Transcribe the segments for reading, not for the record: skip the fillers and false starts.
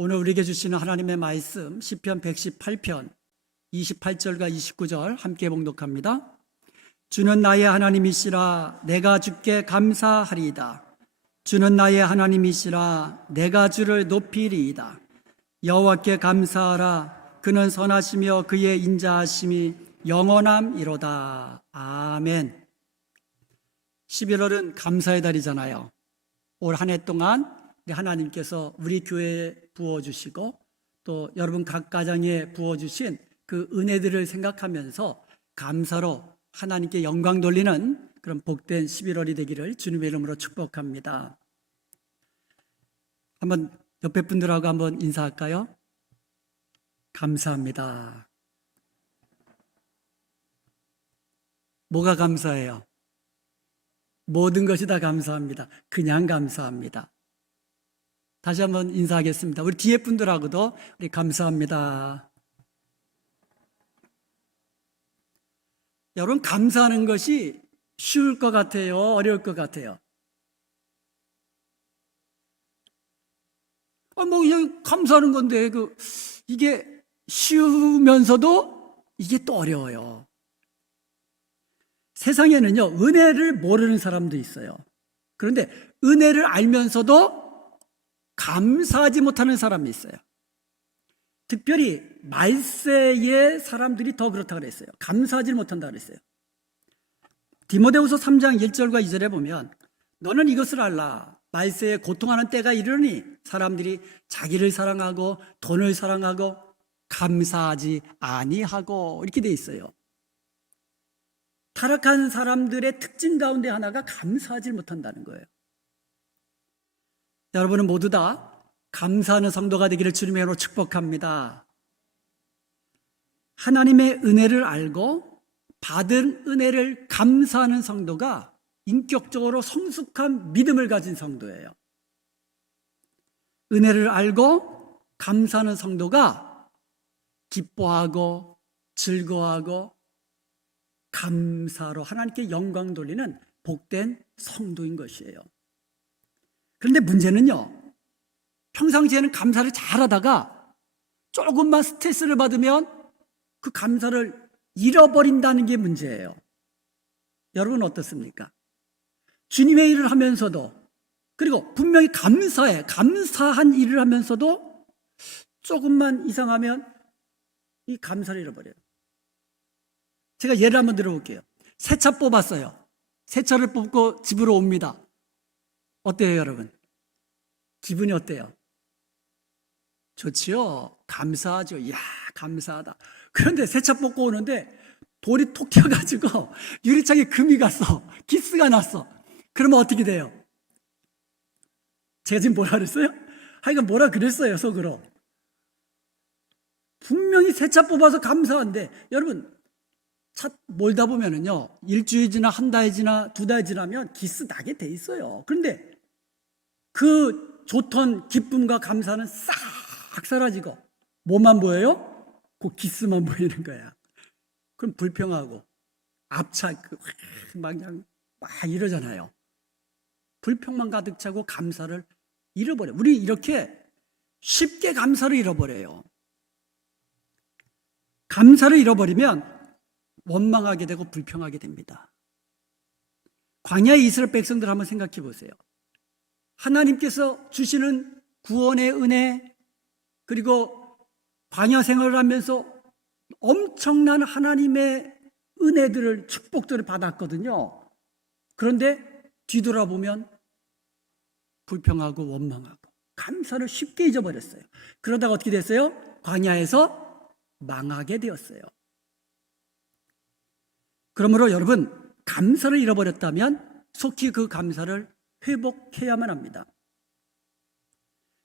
오늘 우리에게 주시는 하나님의 말씀 시편 118편 28절과 29절 함께 봉독합니다. 주는 나의 하나님이시라 내가 주께 감사하리이다. 주는 나의 하나님이시라 내가 주를 높이리이다. 여호와께 감사하라. 그는 선하시며 그의 인자하심이 영원함이로다. 아멘. 11월은 감사의 달이잖아요. 올 한 해 동안 하나님께서 우리 교회에 부어주시고 또 여러분 각 가정에 부어주신 그 은혜들을 생각하면서 감사로 하나님께 영광 돌리는 그런 복된 11월이 되기를 주님의 이름으로 축복합니다. 한번 옆에 분들하고 한번 인사할까요? 감사합니다. 뭐가 감사해요? 모든 것이 다 감사합니다. 그냥 감사합니다. 다시 한번 인사하겠습니다. 우리 뒤에 분들하고도 우리 감사합니다. 여러분, 감사하는 것이 쉬울 것 같아요? 어려울 것 같아요? 그냥 감사하는 건데, 이게 쉬우면서도 이게 또 어려워요. 세상에는요, 은혜를 모르는 사람도 있어요. 그런데 은혜를 알면서도 감사하지 못하는 사람이 있어요. 특별히 말세의 사람들이 더 그렇다고 그랬어요. 감사하지 못한다고 그랬어요. 디모데후서 3장 1절과 2절에 보면 너는 이것을 알라. 말세에 고통하는 때가 이르니 사람들이 자기를 사랑하고 돈을 사랑하고 감사하지 아니하고 이렇게 돼 있어요. 타락한 사람들의 특징 가운데 하나가 감사하지 못한다는 거예요. 여러분은 모두 다 감사하는 성도가 되기를 주님의 이름으로 축복합니다. 하나님의 은혜를 알고 받은 은혜를 감사하는 성도가 인격적으로 성숙한 믿음을 가진 성도예요. 은혜를 알고 감사하는 성도가 기뻐하고 즐거워하고 감사로 하나님께 영광 돌리는 복된 성도인 것이에요. 그런데 문제는요, 평상시에는 감사를 잘하다가 조금만 스트레스를 받으면 그 감사를 잃어버린다는 게 문제예요. 여러분 어떻습니까? 주님의 일을 하면서도, 그리고 분명히 감사한 일을 하면서도 조금만 이상하면 이 감사를 잃어버려요. 제가 예를 한번 들어볼게요. 새 차 뽑았어요. 새 차를 뽑고 집으로 옵니다. 어때요, 여러분? 기분이 어때요? 좋지요? 감사하죠. 이야, 감사하다. 그런데 새 차 뽑고 오는데 돌이 톡 튀어가지고 유리창에 금이 갔어. 기스가 났어. 그러면 어떻게 돼요? 제가 지금 뭐라 그랬어요? 하여간 뭐라 그랬어요, 속으로. 분명히 새 차 뽑아서 감사한데, 여러분, 차 몰다 보면은요, 일주일 지나 한 달 지나 두 달 지나면 기스 나게 돼 있어요. 그런데 그 좋던 기쁨과 감사는 싹 사라지고 뭐만 보여요? 그 기스만 보이는 거야. 그럼 불평하고 앞차 그냥 막 이러잖아요. 불평만 가득 차고 감사를 잃어버려. 우리 이렇게 쉽게 감사를 잃어버려요. 감사를 잃어버리면 원망하게 되고 불평하게 됩니다. 광야의 이스라엘 백성들 한번 생각해 보세요. 하나님께서 주시는 구원의 은혜, 그리고 광야 생활을 하면서 엄청난 하나님의 은혜들을, 축복들을 받았거든요. 그런데 뒤돌아보면 불평하고 원망하고 감사를 쉽게 잊어버렸어요. 그러다가 어떻게 됐어요? 광야에서 망하게 되었어요. 그러므로 여러분, 감사를 잃어버렸다면 속히 그 감사를 회복해야만 합니다.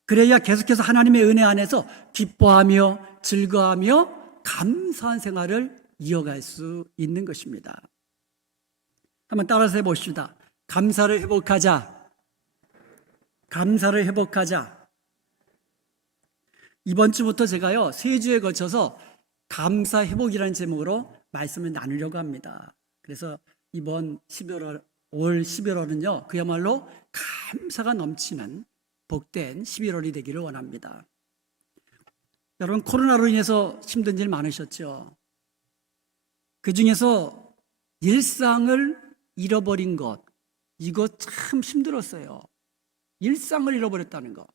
그래야 계속해서 하나님의 은혜 안에서 기뻐하며 즐거워하며 감사한 생활을 이어갈 수 있는 것입니다. 한번 따라서 해봅시다. 감사를 회복하자. 감사를 회복하자. 이번 주부터 제가요, 3주에 걸쳐서 감사 회복이라는 제목으로 말씀을 나누려고 합니다. 그래서 이번 올 11월은요, 그야말로 감사가 넘치는 복된 11월이 되기를 원합니다. 여러분, 코로나로 인해서 힘든 일 많으셨죠? 그 중에서 일상을 잃어버린 것, 이거 참 힘들었어요. 일상을 잃어버렸다는 거.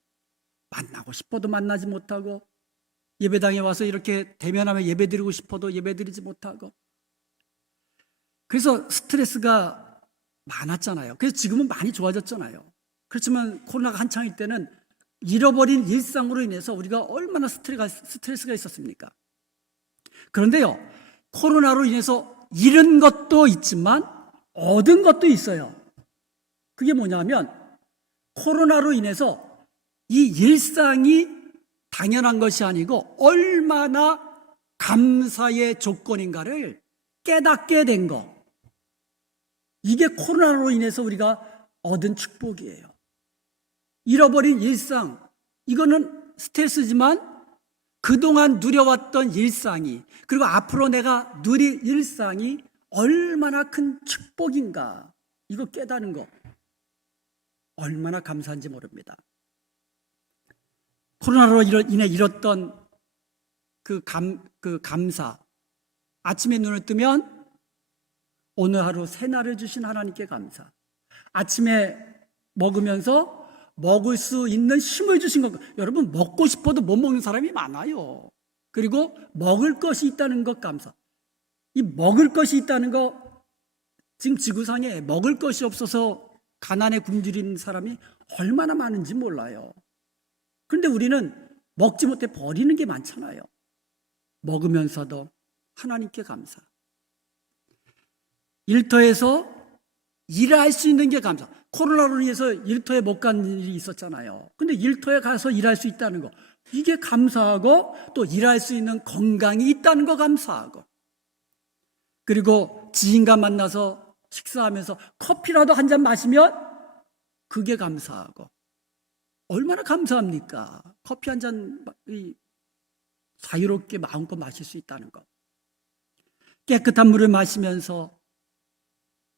만나고 싶어도 만나지 못하고, 예배당에 와서 이렇게 대면하며 예배드리고 싶어도 예배드리지 못하고. 그래서 스트레스가 많았잖아요. 그래서 지금은 많이 좋아졌잖아요. 그렇지만 코로나가 한창일 때는 잃어버린 일상으로 인해서 우리가 얼마나 스트레스가 있었습니까? 그런데요, 코로나로 인해서 잃은 것도 있지만 얻은 것도 있어요. 그게 뭐냐면 코로나로 인해서 이 일상이 당연한 것이 아니고 얼마나 감사의 조건인가를 깨닫게 된 것. 이게 코로나로 인해서 우리가 얻은 축복이에요. 잃어버린 일상, 이거는 스트레스지만 그동안 누려왔던 일상이, 그리고 앞으로 내가 누릴 일상이 얼마나 큰 축복인가, 이거 깨닫는 거 얼마나 감사한지 모릅니다. 코로나로 인해 잃었던 그 감사, 아침에 눈을 뜨면 오늘 하루 새날을 주신 하나님께 감사, 아침에 먹으면서 먹을 수 있는 힘을 주신 것. 여러분, 먹고 싶어도 못 먹는 사람이 많아요. 그리고 먹을 것이 있다는 것 감사. 이 먹을 것이 있다는 거, 지금 지구상에 먹을 것이 없어서 가난에 굶주린 사람이 얼마나 많은지 몰라요. 그런데 우리는 먹지 못해 버리는 게 많잖아요. 먹으면서도 하나님께 감사. 일터에서 일할 수 있는 게 감사. 코로나로 인해서 일터에 못 간 일이 있었잖아요. 근데 일터에 가서 일할 수 있다는 거, 이게 감사하고, 또 일할 수 있는 건강이 있다는 거 감사하고, 그리고 지인과 만나서 식사하면서 커피라도 한 잔 마시면 그게 감사하고. 얼마나 감사합니까? 커피 한 잔 자유롭게 마음껏 마실 수 있다는 거. 깨끗한 물을 마시면서,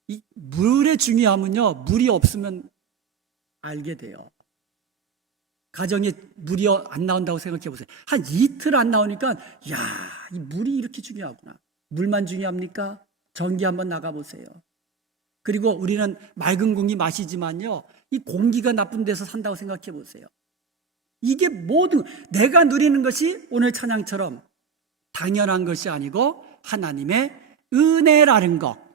이 물의 중요함은요, 물이 없으면 알게 돼요. 가정에 물이 안 나온다고 생각해 보세요. 한 이틀 안 나오니까, 야, 이 물이 이렇게 중요하구나. 물만 중요합니까? 전기 한번 나가보세요. 그리고 우리는 맑은 공기 마시지만요, 이 공기가 나쁜 데서 산다고 생각해 보세요. 이게 모든, 내가 누리는 것이 오늘 찬양처럼 당연한 것이 아니고 하나님의 은혜라는 것,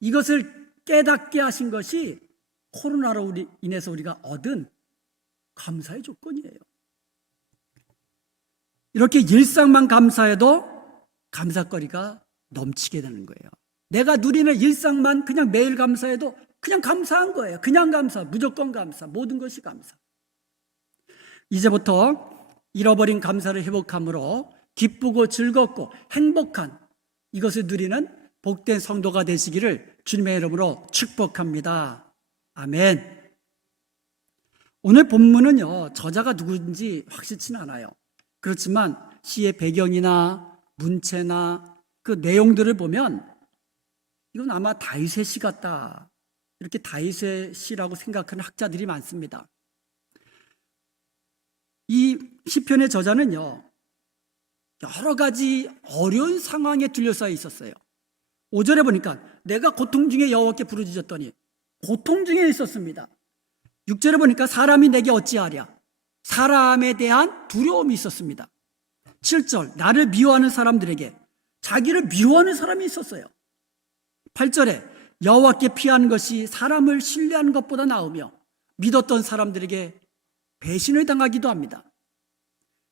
이것을 깨닫게 하신 것이 코로나로 인해서 우리가 얻은 감사의 조건이에요. 이렇게 일상만 감사해도 감사거리가 넘치게 되는 거예요. 내가 누리는 일상만 그냥 매일 감사해도 그냥 감사한 거예요. 그냥 감사, 무조건 감사, 모든 것이 감사. 이제부터 잃어버린 감사를 회복함으로 기쁘고 즐겁고 행복한 이것을 누리는 복된 성도가 되시기를 주님의 이름으로 축복합니다. 아멘. 오늘 본문은요, 저자가 누구인지 확실치는 않아요. 그렇지만 시의 배경이나 문체나 그 내용들을 보면 이건 아마 다윗의 시 같다, 이렇게 다윗의 시라고 생각하는 학자들이 많습니다. 이 시편의 저자는요, 여러 가지 어려운 상황에 둘러싸여 있었어요. 5절에 보니까 내가 고통 중에 여호와께 부르짖었더니, 고통 중에 있었습니다. 6절에 보니까 사람이 내게 어찌하랴, 사람에 대한 두려움이 있었습니다. 7절 나를 미워하는 사람들에게, 자기를 미워하는 사람이 있었어요. 8절에 여호와께 피하는 것이 사람을 신뢰하는 것보다 나으며 믿었던 사람들에게 배신을 당하기도 합니다.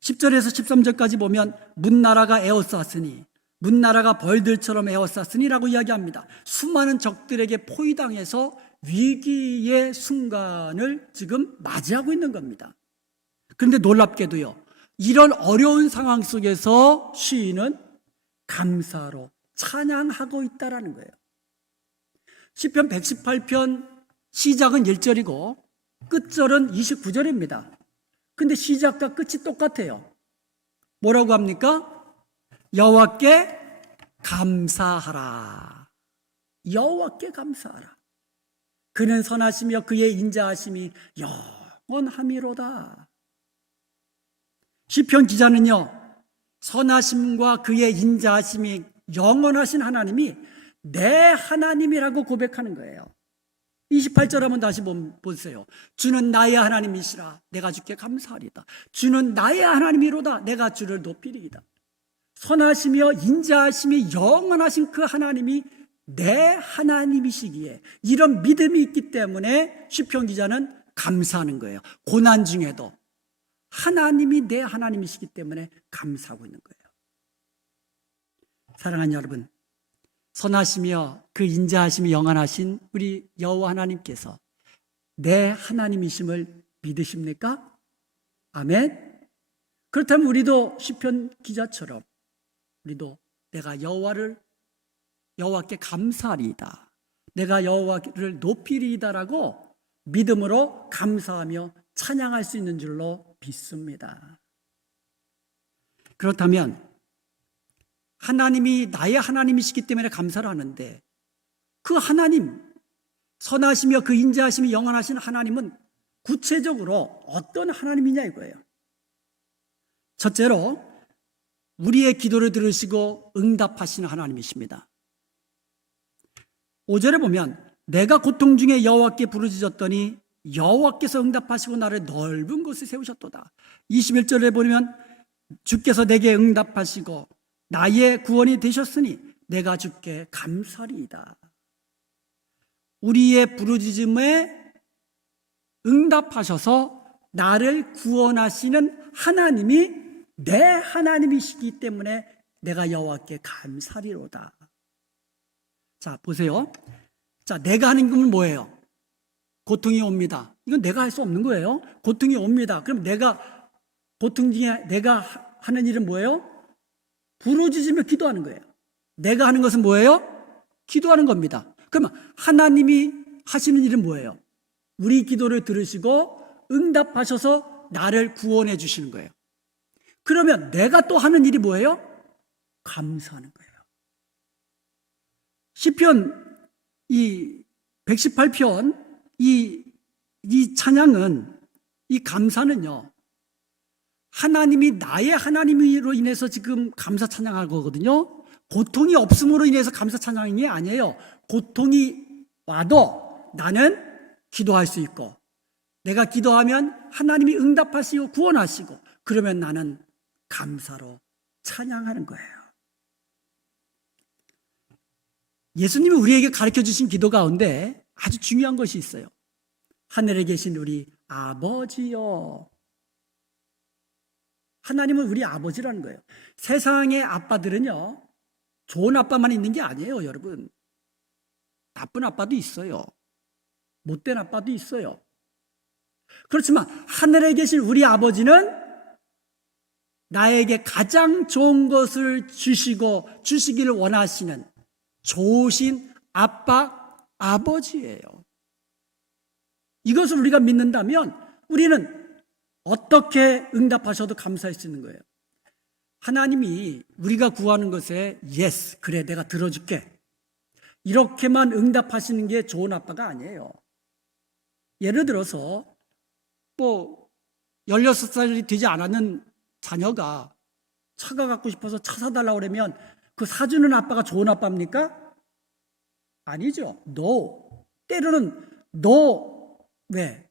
10절에서 13절까지 보면 문나라가 에워쌌으니, 문나라가 벌들처럼 에워쌌으니라고 이야기합니다. 수많은 적들에게 포위당해서 위기의 순간을 지금 맞이하고 있는 겁니다. 그런데 놀랍게도요, 이런 어려운 상황 속에서 시인은 감사로 찬양하고 있다라는 거예요. 시편 118편 시작은 1절이고 끝절은 29절입니다. 근데 시작과 끝이 똑같아요. 뭐라고 합니까? 여호와께 감사하라. 여호와께 감사하라. 그는 선하시며 그의 인자하심이 영원함이로다. 시편 기자는요, 선하심과 그의 인자하심이 영원하신 하나님이 내 하나님이라고 고백하는 거예요. 28절 한번 다시 보세요. 주는 나의 하나님이시라 내가 주께 감사하리다. 주는 나의 하나님이로다 내가 주를 높이리이다. 선하시며 인자하심이 영원하신 그 하나님이 내 하나님이시기에 이런 믿음이 있기 때문에 시편 기자는 감사하는 거예요. 고난 중에도 하나님이 내 하나님이시기 때문에 감사하고 있는 거예요. 사랑하는 여러분, 선하시며 그 인자하심이 영원하신 우리 여호와 하나님께서 내 하나님이심을 믿으십니까? 아멘. 그렇다면 우리도 시편 기자처럼 우리도 내가 여호와께 감사하리이다, 내가 여호와를 높이리이다라고 믿음으로 감사하며 찬양할 수 있는 줄로 믿습니다. 그렇다면 하나님이 나의 하나님이시기 때문에 감사를 하는데 그 하나님, 선하시며 그 인자하심이 영원하신 하나님은 구체적으로 어떤 하나님이냐 이거예요. 첫째로 우리의 기도를 들으시고 응답하시는 하나님이십니다. 5절에 보면 내가 고통 중에 여호와께 부르짖었더니 여호와께서 응답하시고 나를 넓은 곳에 세우셨도다. 21절에 보면 주께서 내게 응답하시고 나의 구원이 되셨으니 내가 주께 감사리이다. 우리의 부르짖음에 응답하셔서 나를 구원하시는 하나님이 내 하나님이시기 때문에 내가 여호와께 감사리로다. 자, 보세요. 자, 내가 하는 건 뭐예요? 고통이 옵니다. 이건 내가 할 수 없는 거예요. 고통이 옵니다. 그럼 고통 중에 내가 하는 일은 뭐예요? 부르짖으며 기도하는 거예요. 내가 하는 것은 뭐예요? 기도하는 겁니다. 그러면 하나님이 하시는 일은 뭐예요? 우리 기도를 들으시고 응답하셔서 나를 구원해 주시는 거예요. 그러면 내가 또 하는 일이 뭐예요? 감사하는 거예요. 시편 이 118편 이 찬양은, 이 감사는요, 하나님이 나의 하나님으로 인해서 지금 감사 찬양할 거거든요. 고통이 없음으로 인해서 감사 찬양이 아니에요. 고통이 와도 나는 기도할 수 있고, 내가 기도하면 하나님이 응답하시고 구원하시고, 그러면 나는 감사로 찬양하는 거예요. 예수님이 우리에게 가르쳐 주신 기도 가운데 아주 중요한 것이 있어요. 하늘에 계신 우리 아버지요. 하나님은 우리 아버지라는 거예요. 세상의 아빠들은요, 좋은 아빠만 있는 게 아니에요, 여러분. 나쁜 아빠도 있어요. 못된 아빠도 있어요. 그렇지만 하늘에 계신 우리 아버지는 나에게 가장 좋은 것을 주시기를 원하시는 좋으신 아버지예요. 이것을 우리가 믿는다면 우리는 어떻게 응답하셔도 감사할 수 있는 거예요. 하나님이 우리가 구하는 것에 yes, 그래 내가 들어줄게, 이렇게만 응답하시는 게 좋은 아빠가 아니에요. 예를 들어서 16살이 되지 않았는 자녀가 차가 갖고 싶어서 차 사달라고 그러면 그 사주는 아빠가 좋은 아빠입니까? 아니죠. No. 때로는 no. 왜?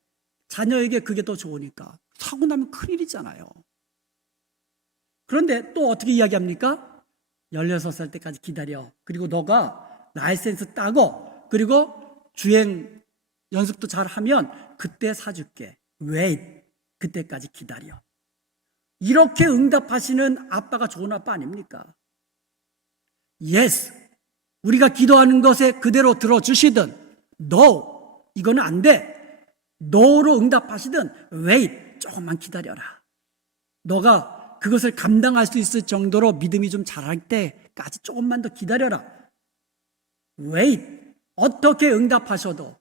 자녀에게 그게 더 좋으니까. 사고 나면 큰일이잖아요. 그런데 또 어떻게 이야기합니까? 16살 때까지 기다려. 그리고 너가 라이센스 따고 그리고 주행 연습도 잘하면 그때 사줄게. Wait. 그때까지 기다려. 이렇게 응답하시는 아빠가 좋은 아빠 아닙니까? Yes. 우리가 기도하는 것에 그대로 들어주시든 No. 이거는 안 돼. No로 응답하시든 Wait. 조금만 기다려라. 너가 그것을 감당할 수 있을 정도로 믿음이 좀 자랄 때까지 조금만 더 기다려라. Wait. 어떻게 응답하셔도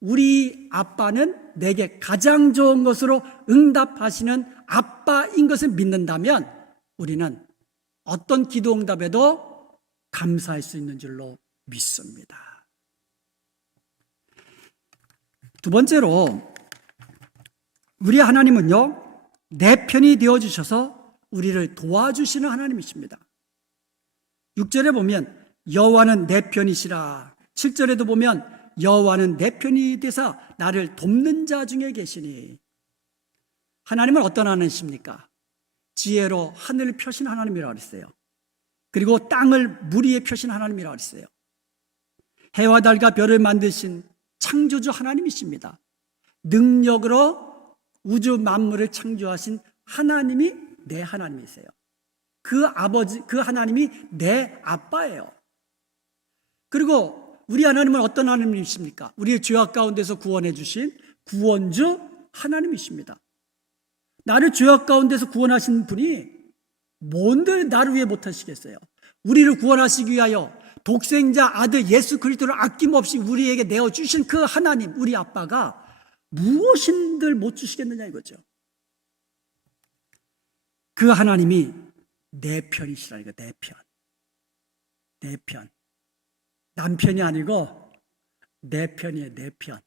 우리 아빠는 내게 가장 좋은 것으로 응답하시는 아빠인 것을 믿는다면 우리는 어떤 기도 응답에도 감사할 수 있는 줄로 믿습니다. 두 번째로 우리 하나님은요, 내 편이 되어주셔서 우리를 도와주시는 하나님이십니다. 6절에 보면 여호와는 내 편이시라. 7절에도 보면 여호와는 내 편이 되사 나를 돕는 자 중에 계시니. 하나님은 어떤 하나님이십니까? 지혜로 하늘을 펴신 하나님이라고 그랬어요. 그리고 땅을 물 위에 펴신 하나님이라고 그랬어요. 해와 달과 별을 만드신 창조주 하나님이십니다. 능력으로 우주 만물을 창조하신 하나님이 내 하나님이세요. 그 아버지, 그 하나님이 내 아빠예요. 그리고 우리 하나님은 어떤 하나님이십니까? 우리의 죄악 가운데서 구원해 주신 구원주 하나님이십니다. 나를 죄악 가운데서 구원하신 분이 뭔들 나를 위해 못하시겠어요? 우리를 구원하시기 위하여 독생자 아들 예수 그리스도를 아낌없이 우리에게 내어주신 그 하나님, 우리 아빠가 무엇인들 못 주시겠느냐 이거죠. 그 하나님이 내 편이시라니까. 내 편. 내 편. 남편이 아니고 내 편이에요. 내 편.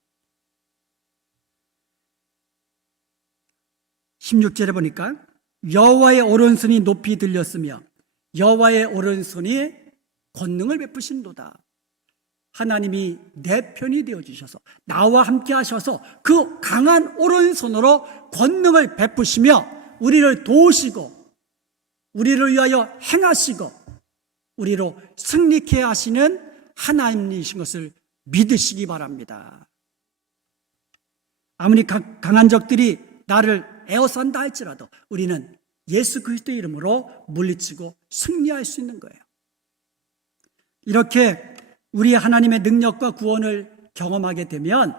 16절에 보니까 여호와의 오른손이 높이 들렸으며 여호와의 오른손이 권능을 베푸신도다. 하나님이 내 편이 되어주셔서 나와 함께 하셔서 그 강한 오른손으로 권능을 베푸시며 우리를 도우시고 우리를 위하여 행하시고 우리로 승리케 하시는 하나님이신 것을 믿으시기 바랍니다. 아무리 강한 적들이 나를 에워싼다 할지라도 우리는 예수 그리스도의 이름으로 물리치고 승리할 수 있는 거예요. 이렇게 우리 하나님의 능력과 구원을 경험하게 되면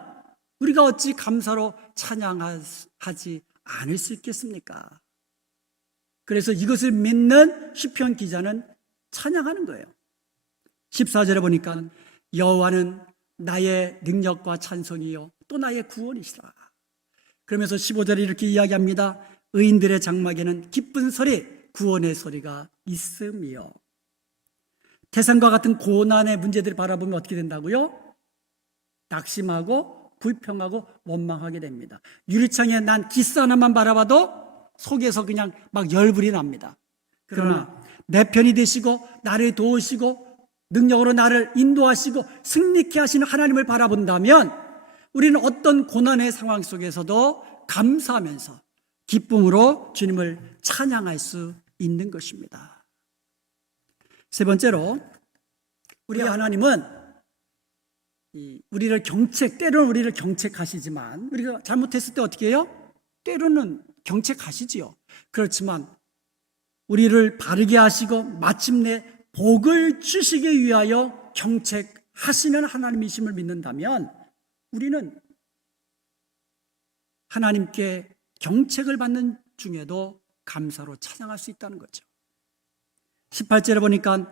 우리가 어찌 감사로 찬양하지 않을 수 있겠습니까? 그래서 이것을 믿는 시편 기자는 찬양하는 거예요. 14절에 보니까 여호와는 나의 능력과 찬송이요 또 나의 구원이시라. 그러면서 15절에 이렇게 이야기합니다. 의인들의 장막에는 기쁜 소리, 구원의 소리가 있으며. 태산과 같은 고난의 문제들을 바라보면 어떻게 된다고요? 낙심하고 불평하고 원망하게 됩니다. 유리창에 난 기스 하나만 바라봐도 속에서 그냥 막 열불이 납니다. 그러나 내 편이 되시고 나를 도우시고 능력으로 나를 인도하시고 승리케 하시는 하나님을 바라본다면 우리는 어떤 고난의 상황 속에서도 감사하면서 기쁨으로 주님을 찬양할 수 있는 것입니다. 세 번째로 우리 하나님은 우리를 때로는 우리를 경책하시지만 우리가 잘못했을 때 어떻게 해요? 때로는 경책하시지요. 그렇지만 우리를 바르게 하시고 마침내 복을 주시기 위하여 경책하시는 하나님이심을 믿는다면 우리는 하나님께 경책을 받는 중에도 감사로 찬양할 수 있다는 거죠. 18절에 보니까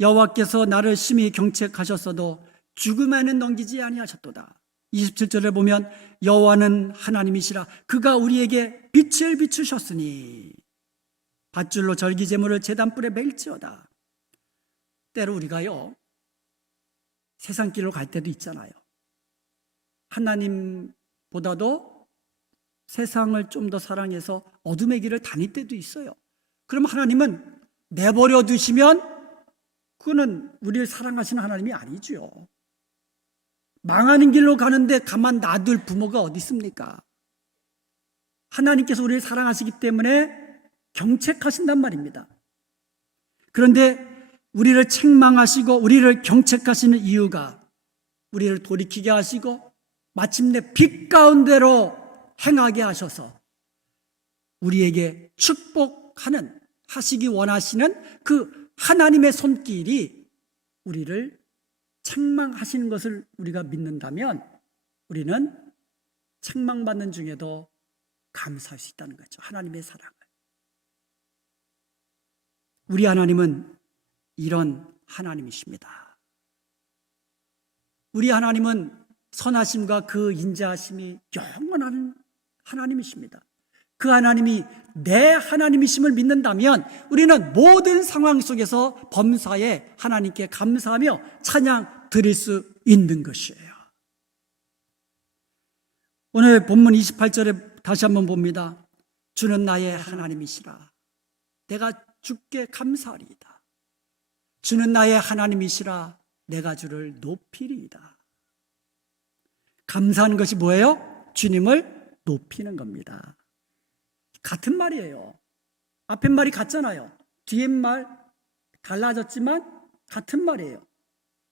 여호와께서 나를 심히 경책하셨어도 죽음에는 넘기지 아니하셨도다. 27절에 보면 여호와는 하나님이시라 그가 우리에게 빛을 비추셨으니 밧줄로 절기제물을 제단불에 맬지어다. 때로 우리가요 세상 길로 갈 때도 있잖아요. 하나님보다도 세상을 좀 더 사랑해서 어둠의 길을 다닐 때도 있어요. 그럼 하나님은 내버려 두시면 그거는 우리를 사랑하시는 하나님이 아니죠. 망하는 길로 가는데 가만 놔둘 부모가 어디 있습니까? 하나님께서 우리를 사랑하시기 때문에 경책하신단 말입니다. 그런데 우리를 책망하시고 우리를 경책하시는 이유가 우리를 돌이키게 하시고 마침내 빛 가운데로 행하게 하셔서 우리에게 축복하는 하시기 원하시는 그 하나님의 손길이 우리를 책망하시는 것을 우리가 믿는다면 우리는 책망받는 중에도 감사할 수 있다는 거죠. 하나님의 사랑을. 우리 하나님은 이런 하나님이십니다. 우리 하나님은 선하심과 그 인자하심이 영원한 하나님이십니다. 그 하나님이 내 하나님이심을 믿는다면 우리는 모든 상황 속에서 범사에 하나님께 감사하며 찬양 드릴 수 있는 것이에요. 오늘 본문 28절에 다시 한번 봅니다. 주는 나의 하나님이시라. 내가 주께 감사하리이다. 주는 나의 하나님이시라. 내가 주를 높이리이다. 감사하는 것이 뭐예요? 주님을 높이는 겁니다. 같은 말이에요. 앞에 말이 같잖아요. 뒤에 말 달라졌지만 같은 말이에요.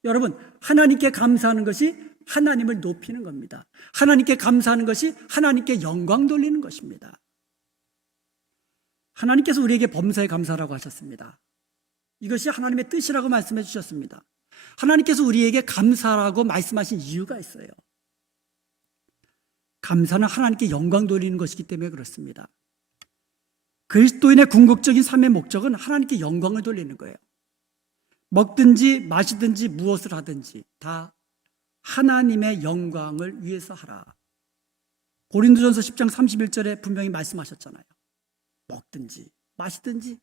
여러분, 하나님께 감사하는 것이 하나님을 높이는 겁니다. 하나님께 감사하는 것이 하나님께 영광 돌리는 것입니다. 하나님께서 우리에게 범사에 감사라고 하셨습니다. 이것이 하나님의 뜻이라고 말씀해 주셨습니다. 하나님께서 우리에게 감사라고 말씀하신 이유가 있어요. 감사는 하나님께 영광 돌리는 것이기 때문에 그렇습니다. 그리스도인의 궁극적인 삶의 목적은 하나님께 영광을 돌리는 거예요. 먹든지 마시든지 무엇을 하든지 다 하나님의 영광을 위해서 하라. 고린도전서 10장 31절에 분명히 말씀하셨잖아요. 먹든지 마시든지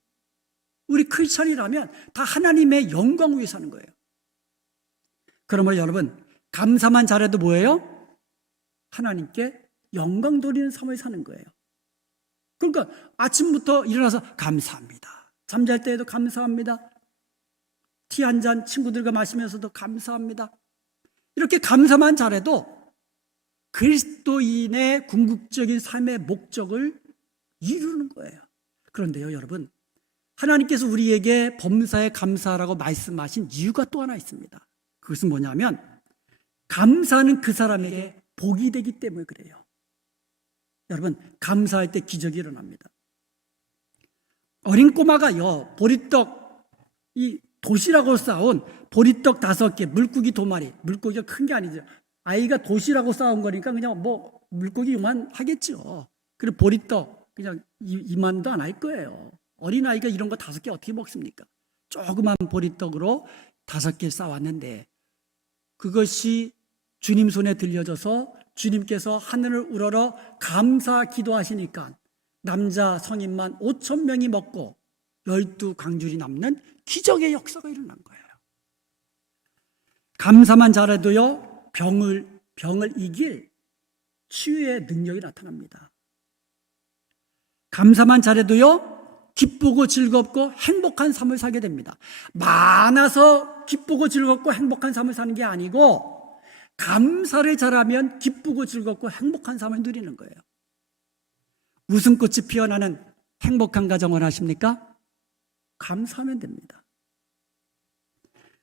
우리 크리스천이라면 다 하나님의 영광을 위해서 하는 거예요. 그러므로 여러분, 감사만 잘해도 뭐예요? 하나님께 영광 돌리는 삶을 사는 거예요. 그러니까 아침부터 일어나서 감사합니다. 잠잘 때에도 감사합니다. 티 한 잔 친구들과 마시면서도 감사합니다. 이렇게 감사만 잘해도 그리스도인의 궁극적인 삶의 목적을 이루는 거예요. 그런데요, 여러분, 하나님께서 우리에게 범사에 감사하라고 말씀하신 이유가 또 하나 있습니다. 그것은 뭐냐면 감사하는 그 사람에게 복이 되기 때문에 그래요. 여러분, 감사할 때 기적이 일어납니다. 어린 꼬마가요, 보리떡, 이 도시락으로 싸온 보리떡 5개, 물고기 2마리, 물고기가 큰 게 아니죠. 아이가 도시락으로 싸온 거니까 그냥 뭐 물고기 요만하겠죠. 그리고 보리떡 그냥 이만도 안 할 거예요. 어린아이가 이런 거 5개 어떻게 먹습니까? 조그만 보리떡으로 5개 싸왔는데 그것이 주님 손에 들려져서 주님께서 하늘을 우러러 감사 기도하시니까 남자 성인만 5,000명이 먹고 12광줄이 남는 기적의 역사가 일어난 거예요. 감사만 잘해도요, 병을 이길 치유의 능력이 나타납니다. 감사만 잘해도요, 기쁘고 즐겁고 행복한 삶을 살게 됩니다. 많아서 기쁘고 즐겁고 행복한 삶을 사는 게 아니고 감사를 잘하면 기쁘고 즐겁고 행복한 삶을 누리는 거예요. 웃음꽃이 피어나는 행복한 가정을 하십니까? 감사하면 됩니다.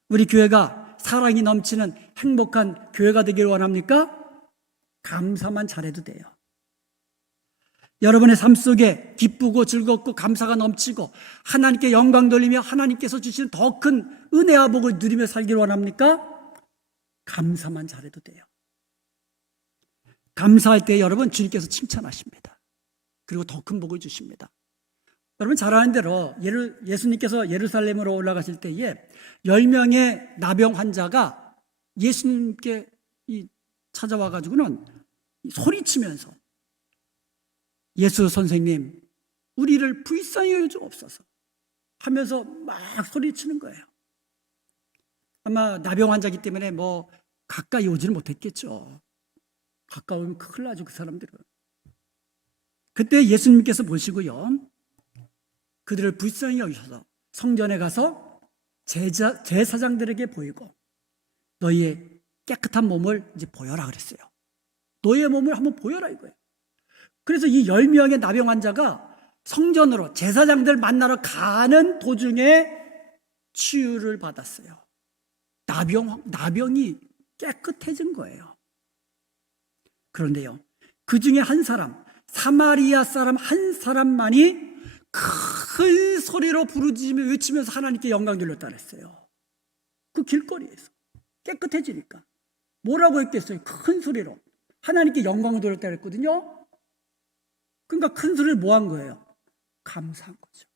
우리 교회가 사랑이 넘치는 행복한 교회가 되기를 원합니까? 감사만 잘해도 돼요. 여러분의 삶 속에 기쁘고 즐겁고 감사가 넘치고 하나님께 영광 돌리며 하나님께서 주시는 더 큰 은혜와 복을 누리며 살기를 원합니까? 감사만 잘해도 돼요. 감사할 때 여러분 주님께서 칭찬하십니다. 그리고 더 큰 복을 주십니다. 여러분 잘 아는 대로 예수님께서 예루살렘으로 올라가실 때에 10명의 나병 환자가 예수님께 찾아와가지고는 소리치면서 예수 선생님 우리를 불쌍히 여겨 주옵소서 하면서 막 소리치는 거예요. 아마 나병 환자이기 때문에 뭐 가까이 오지는 못했겠죠. 가까우면 큰일 나죠, 그 사람들은. 그때 예수님께서 보시고요, 그들을 불쌍히 여기셔서 성전에 가서 제사장들에게 보이고 너희의 깨끗한 몸을 이제 보여라 그랬어요. 너희의 몸을 한번 보여라 이거예요. 그래서 이 10명의 나병 환자가 성전으로 제사장들 만나러 가는 도중에 치유를 받았어요. 나병이 깨끗해진 거예요. 그런데요, 그 중에 한 사람, 사마리아 사람 한 사람만이 큰 소리로 부르짖으며 외치면서 하나님께 영광 돌렸다 그랬어요. 그 길거리에서 깨끗해지니까 뭐라고 했겠어요? 큰 소리로 하나님께 영광을 돌렸다 그랬거든요. 그러니까 큰 소리를 뭐 한 거예요? 감사한 거죠.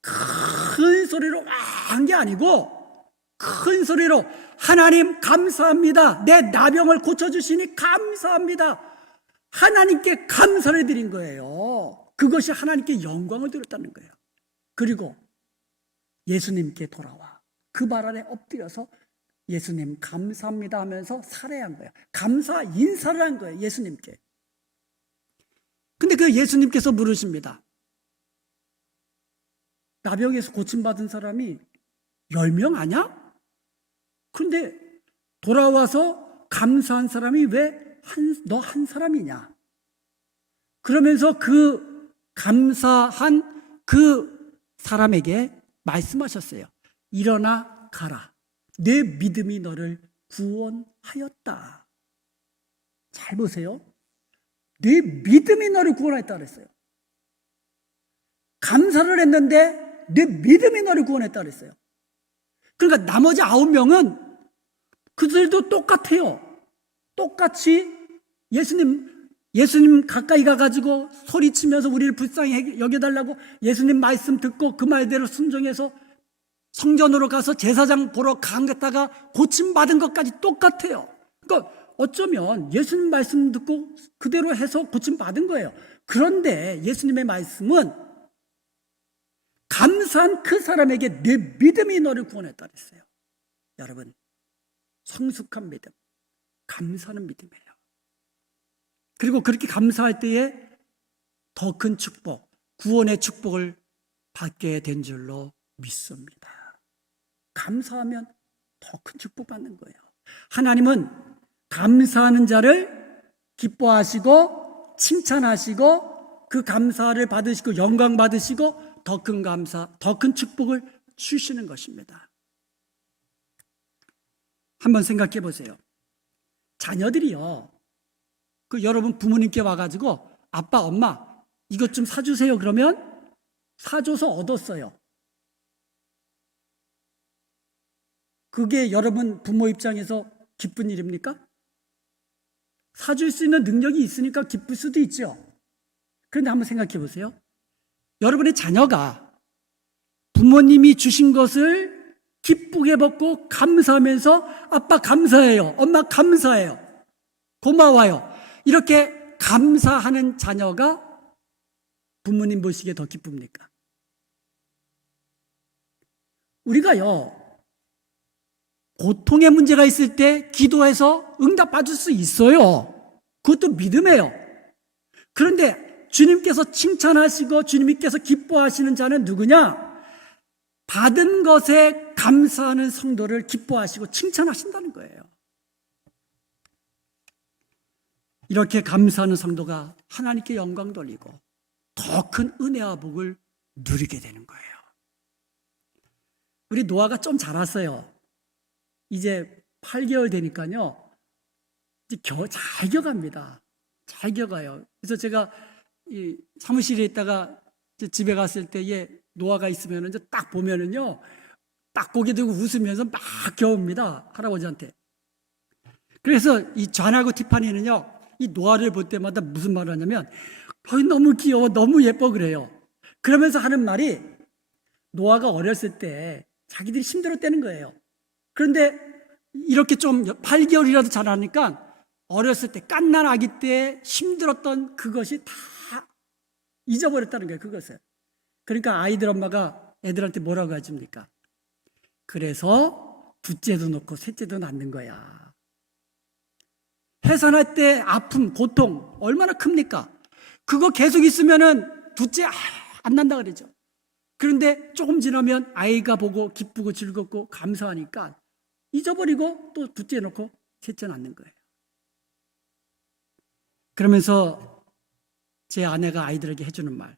큰 소리로 한 게 아니고 큰 소리로 하나님 감사합니다. 내 나병을 고쳐주시니 감사합니다. 하나님께 감사를 드린 거예요. 그것이 하나님께 영광을 드렸다는 거예요. 그리고 예수님께 돌아와 그 발 아래 엎드려서 예수님 감사합니다 하면서 살해한 거예요. 감사 인사를 한 거예요. 예수님께. 근데 그 예수님께서 물으십니다. 나병에서 고침받은 사람이 10명 아냐? 그런데 돌아와서 감사한 사람이 왜 너 한 사람이냐? 그러면서 그 감사한 그 사람에게 말씀하셨어요. 일어나 가라. 내 믿음이 너를 구원하였다. 잘 보세요. 네 믿음이 너를 구원했다 그랬어요. 감사를 했는데 네 믿음이 너를 구원했다 그랬어요. 그러니까 나머지 9명은 그들도 똑같아요. 똑같이 예수님 가까이 가가지고 소리치면서 우리를 불쌍히 여겨달라고 예수님 말씀 듣고 그 말대로 순종해서 성전으로 가서 제사장 보러 갔다가 고침받은 것까지 똑같아요. 그러니까 어쩌면 예수님 말씀 듣고 그대로 해서 고침받은 거예요. 그런데 예수님의 말씀은 감사한 그 사람에게 내 믿음이 너를 구원했다 그랬어요. 여러분, 성숙한 믿음, 감사하는 믿음이에요. 그리고 그렇게 감사할 때에 더 큰 축복, 구원의 축복을 받게 된 줄로 믿습니다. 감사하면 더 큰 축복 받는 거예요. 하나님은 감사하는 자를 기뻐하시고 칭찬하시고 그 감사를 받으시고 영광 받으시고 더 큰 감사, 더 큰 축복을 주시는 것입니다. 한번 생각해 보세요. 자녀들이요, 여러분 부모님께 와가지고 아빠, 엄마 이것 좀 사주세요 그러면 사줘서 얻었어요. 그게 여러분 부모 입장에서 기쁜 일입니까? 사줄 수 있는 능력이 있으니까 기쁠 수도 있죠. 그런데 한번 생각해 보세요. 여러분의 자녀가 부모님이 주신 것을 기쁘게 받고 감사하면서 아빠 감사해요, 엄마 감사해요, 고마워요, 이렇게 감사하는 자녀가 부모님 보시기에 더 기쁩니까? 우리가요, 고통의 문제가 있을 때 기도해서 응답 받을 수 있어요. 그것도 믿음이에요. 그런데 주님께서 칭찬하시고 주님께서 기뻐하시는 자는 누구냐? 받은 것에 감사하는 성도를 기뻐하시고 칭찬하신다는 거예요. 이렇게 감사하는 성도가 하나님께 영광 돌리고 더 큰 은혜와 복을 누리게 되는 거예요. 우리 노아가 좀 자랐어요. 이제 8개월 되니까요, 이제 잘 겨갑니다. 잘 겨가요. 그래서 제가 이 사무실에 있다가 집에 갔을 때에 노아가 있으면 이제 딱 보면은요, 딱 고개 들고 웃으면서 막 겨웁니다. 할아버지한테. 그래서 이 존하고 티파니는요, 이 노아를 볼 때마다 무슨 말을 하냐면, 너무 귀여워, 너무 예뻐 그래요. 그러면서 하는 말이, 노아가 어렸을 때 자기들이 힘들었다는 거예요. 그런데 이렇게 좀 8개월이라도 자라니까 어렸을 때 갓난 아기 때 힘들었던 그것이 다 잊어버렸다는 거예요. 그것을. 그러니까 아이들 엄마가 애들한테 뭐라고 해줍니까? 그래서 둘째도 놓고 셋째도 낳는 거야. 해산할 때 아픔, 고통 얼마나 큽니까? 그거 계속 있으면은 둘째 안 난다 그러죠. 그런데 조금 지나면 아이가 보고 기쁘고 즐겁고 감사하니까 잊어버리고 또 둘째 놓고 셋째 낳는 거예요. 그러면서 제 아내가 아이들에게 해주는 말,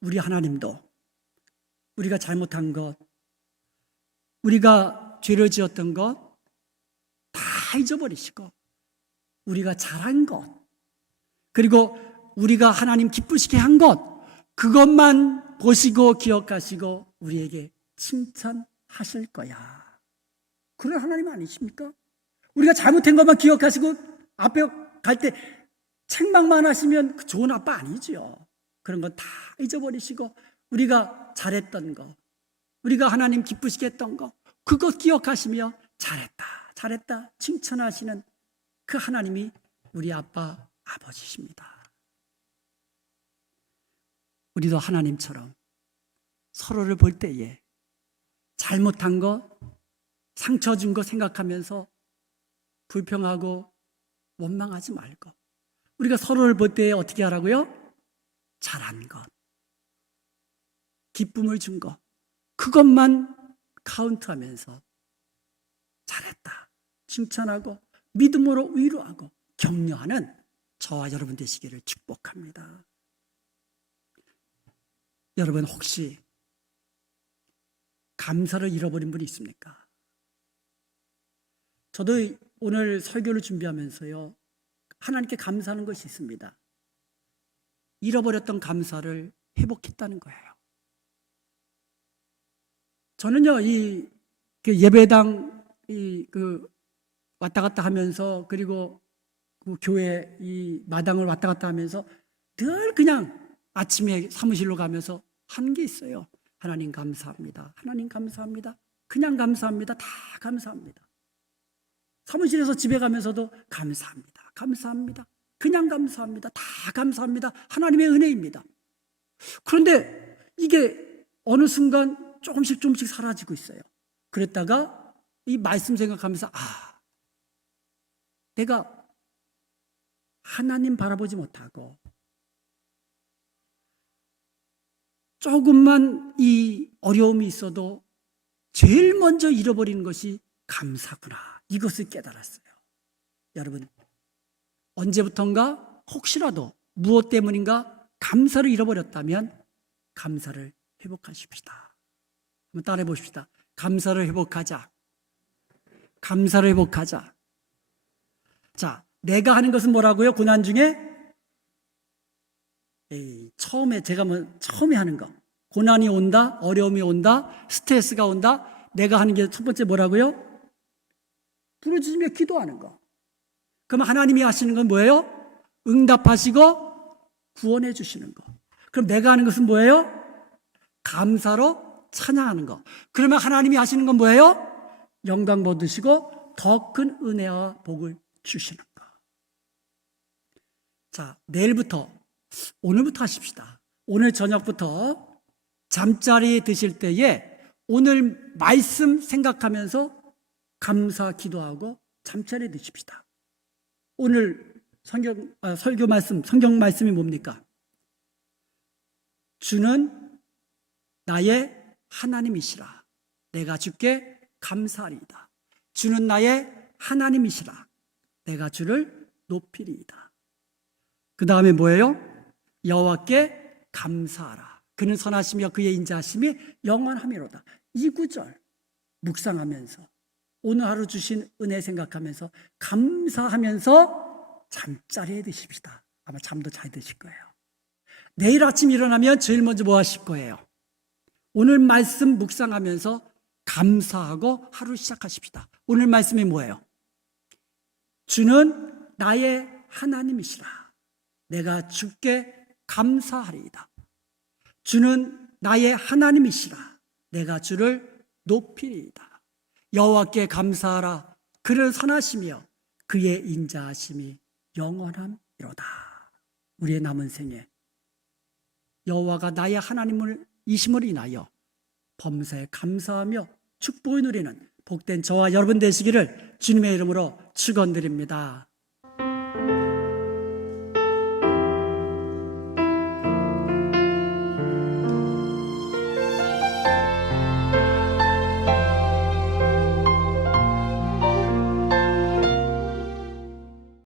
우리 하나님도 우리가 잘못한 것, 우리가 죄를 지었던 것 다 잊어버리시고 우리가 잘한 것, 그리고 우리가 하나님 기쁘시게 한 것, 그것만 보시고 기억하시고 우리에게 칭찬하실 거야. 그런 하나님 아니십니까? 우리가 잘못한 것만 기억하시고 앞에 갈 때 책망만 하시면 그 좋은 아빠 아니지요. 그런 건 다 잊어버리시고 우리가 잘했던 거, 우리가 하나님 기쁘시게 했던 거, 그것 기억하시며 잘했다 칭찬하시는 그 하나님이 우리 아빠, 아버지십니다. 우리도 하나님처럼 서로를 볼 때에 잘못한 거, 상처 준 거 생각하면서 불평하고 원망하지 말고 우리가 서로를 볼 때 어떻게 하라고요? 잘한 것, 기쁨을 준 것, 그것만 카운트하면서 잘했다 칭찬하고 믿음으로 위로하고 격려하는 저와 여러분 되시기를 축복합니다. 여러분 혹시 감사를 잃어버린 분이 있습니까? 저도 오늘 설교를 준비하면서요, 하나님께 감사하는 것이 있습니다. 잃어버렸던 감사를 회복했다는 거예요. 저는요, 예배당 왔다 갔다 하면서, 그리고 그 교회 이 마당을 왔다 갔다 하면서 늘 그냥 아침에 사무실로 가면서 한 게 있어요. 하나님 감사합니다. 하나님 감사합니다. 그냥 감사합니다. 다 감사합니다. 사무실에서 집에 가면서도 감사합니다. 감사합니다. 그냥 감사합니다. 다 감사합니다. 하나님의 은혜입니다. 그런데 이게 어느 순간 조금씩 사라지고 있어요. 그랬다가 이 말씀 생각하면서 내가 하나님 바라보지 못하고 조금만 이 어려움이 있어도 제일 먼저 잃어버리는 것이 감사구나, 이것을 깨달았어요. 여러분, 언제부턴가 혹시라도 무엇 때문인가 감사를 잃어버렸다면 감사를 회복하십시다. 한번 따라해 보십시다. 감사를 회복하자. 감사를 회복하자. 자, 내가 하는 것은 뭐라고요? 고난 중에 처음에 하는 거, 고난이 온다, 어려움이 온다, 스트레스가 온다, 내가 하는 게 첫 번째 뭐라고요? 부르짖으며 기도하는 거. 그럼 하나님이 하시는 건 뭐예요? 응답하시고 구원해 주시는 거. 그럼 내가 하는 것은 뭐예요? 감사로 찬양하는 거. 그러면 하나님이 하시는 건 뭐예요? 영광 받으시고 더 큰 은혜와 복을 주시는 거. 자, 오늘부터 하십시다. 오늘 저녁부터 잠자리에 드실 때에 오늘 말씀 생각하면서 감사 기도하고 잠자리에 드십시다. 오늘 설교 말씀, 성경 말씀이 뭡니까? 주는 나의 하나님이시라. 내가 주께 감사하리이다. 주는 나의 하나님이시라. 내가 주를 높이리이다. 그 다음에 뭐예요? 여호와께 감사하라. 그는 선하시며 그의 인자하심이 영원하미로다. 이 구절 묵상하면서 오늘 하루 주신 은혜 생각하면서 감사하면서 잠자리에 드십시다. 아마 잠도 잘 드실 거예요. 내일 아침 일어나면 제일 먼저 뭐 하실 거예요? 오늘 말씀 묵상하면서 감사하고 하루 시작하십시다. 오늘 말씀이 뭐예요? 주는 나의 하나님이시라. 내가 주께 감사하리이다. 주는 나의 하나님이시라. 내가 주를 높이리이다. 여호와께 감사하라. 그를 선하시며 그의 인자하심이 영원함이로다. 우리의 남은 생에 여호와가 나의 하나님을 이심을 인하여 범사에 감사하며 축복을 누리는 복된 저와 여러분 되시기를 주님의 이름으로 축원드립니다.